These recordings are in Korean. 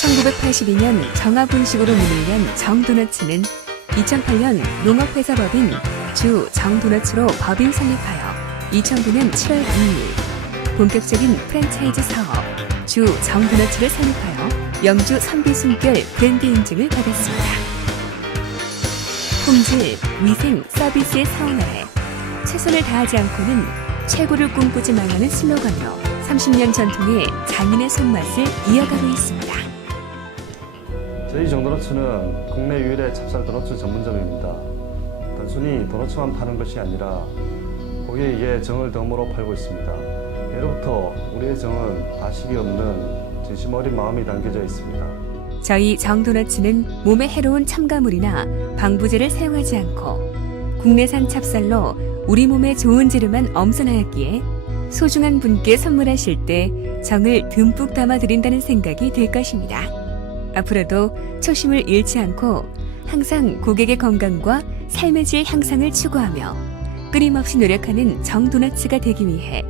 1982년 정화분식으로 문을 연 정도너츠는 2008년 농업회사법인 주 정도너츠로 법인 설립하여 2009년 7월 2일 본격적인 프랜차이즈 사업 주 정도너츠를 설립하여 영주 선비 숨결 브랜드 인증을 받았습니다. 품질, 위생, 서비스의 사원화에 최선을 다하지 않고는 최고를 꿈꾸지 말라는 슬로건으로 30년 전통의 장인의 손맛을 이어가고 있습니다. 저희 정도너츠는 국내 유일의 찹쌀 도너츠 전문점입니다. 단순히 도너츠만 파는 것이 아니라 고객에게 정을 덤으로 팔고 있습니다. 예로부터 우리의 정은 가식이 없는 진심 어린 마음이 담겨져 있습니다. 저희 정도너츠는 몸에 해로운 첨가물이나 방부제를 사용하지 않고 국내산 찹쌀로 우리 몸에 좋은 재료만 엄선하였기에 소중한 분께 선물하실 때 정을 듬뿍 담아 드린다는 생각이 들 것입니다. 앞으로도 초심을 잃지 않고 항상 고객의 건강과 삶의 질 향상을 추구하며 끊임없이 노력하는 정도너츠가 되기 위해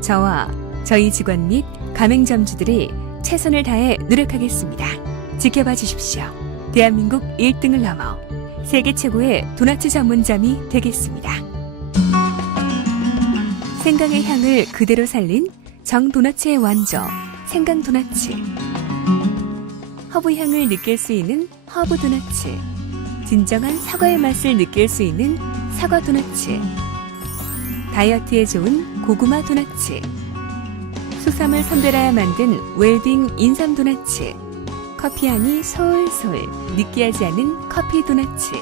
저와 저희 직원 및 가맹점주들이 최선을 다해 노력하겠습니다. 지켜봐 주십시오. 대한민국 1등을 넘어 세계 최고의 도너츠 전문점이 되겠습니다. 생강의 향을 그대로 살린 정도너츠의 원조 생강도너츠 허브 향을 느낄 수 있는 허브 도너츠. 진정한 사과의 맛을 느낄 수 있는 사과 도너츠. 다이어트에 좋은 고구마 도너츠. 수삼을 선별하여 만든 웰빙 인삼 도너츠. 커피향이 솔솔 느끼하지 않은 커피 도너츠.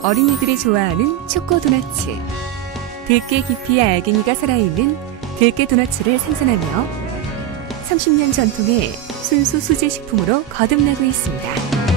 어린이들이 좋아하는 초코 도너츠. 들깨 깊이 알갱이가 살아있는 들깨 도너츠를 생산하며 30년 전통의 순수 수제 식품으로 거듭나고 있습니다.